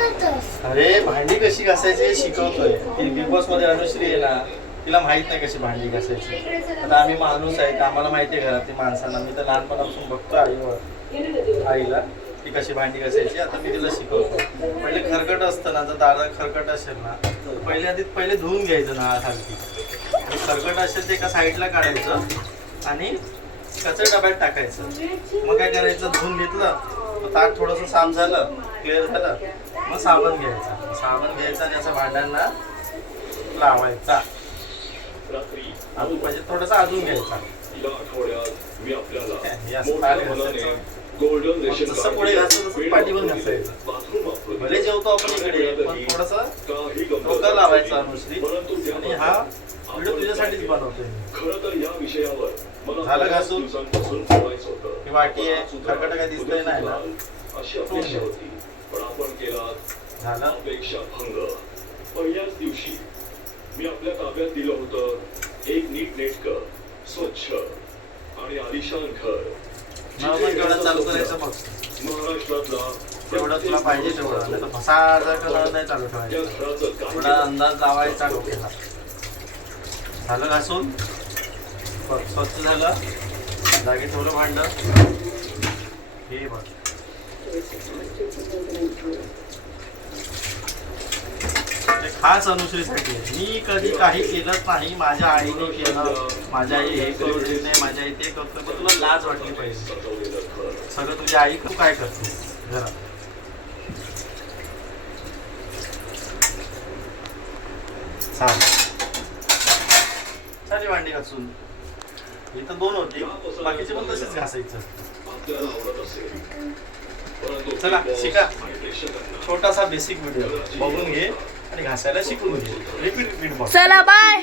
अरे भांडी कशी घासायची हे शिकवतोय. ती बिग बॉस मध्ये अनुश्री आहे ना, तिला माहित नाही कशी भांडी घासायची. आता आम्ही माणूस आहे, आम्हाला माहिती आहे घरातली माणसांना. मी तर लहानपणापासून बघतो आईला ती कशी भांडी घासायची. आता मी तिला शिकवतो. पहिले खरकट असतं ना, जर दादा खरकट असेल ना, पहिले धुवून घ्यायचं नळाखाली. आणि खरकट असेल ते एका साईडला काढायचं आणि कचरा डब्यात टाकायचं. मग काय करायचं, धुवून घेतलं, ताट थोडंसं साफ झालं, क्लिअर झालं, मग साबण घ्यायचा आणि असं भांड्यांना लावायचा. म्हणजे थोडासा अजून घ्यायचा. जसं पुढे घासतो तसं पाठी पण घासायचं. भले जेवतो आपण इकडे, पण थोडस डोकं लावायचं अनुश्री. आणि हा व्हिडिओ तुझ्यासाठीच बनवतोय. झालं घासून. ही वाटी आहे, खरकट काय दिसतंय नाही ना, झालं. पहिल्याच दिवशी मी आपल्या ताब्यात दिलं होतं एक नीटनेटकं, स्वच्छ आणि आलिशान घर. तेवढं चालू करायचं मग. महाराष्ट्रातला तेवढं तुला पाहिजे तेवढं, नाही तर फसासारखं नाही चालू ठेवायचं. थोडा अंदाज लावायचा डोक्याला. झालं घासून, स्वच्छ झालं, जागी ठेवलं भांड. हे बघ, खास अनुश्रीसाठी. मी कधी काही केलंच नाही, माझ्या आईने केलं. माझ्या आई हे करू देत नाही, माझ्या आई ते करतो. पण तुला लाज वाटली पाहिजे. सगळं तुझ्या आई तू काय करते घरात. सारी भांडी घासून. इथं 2 होती, बाकीचे पण तसेच घासायचं. चला शिका. छोटासा बेसिक व्हिडिओ बघून घे आणि घासायला शिकून घे. रिपीट बघ. चला बाय.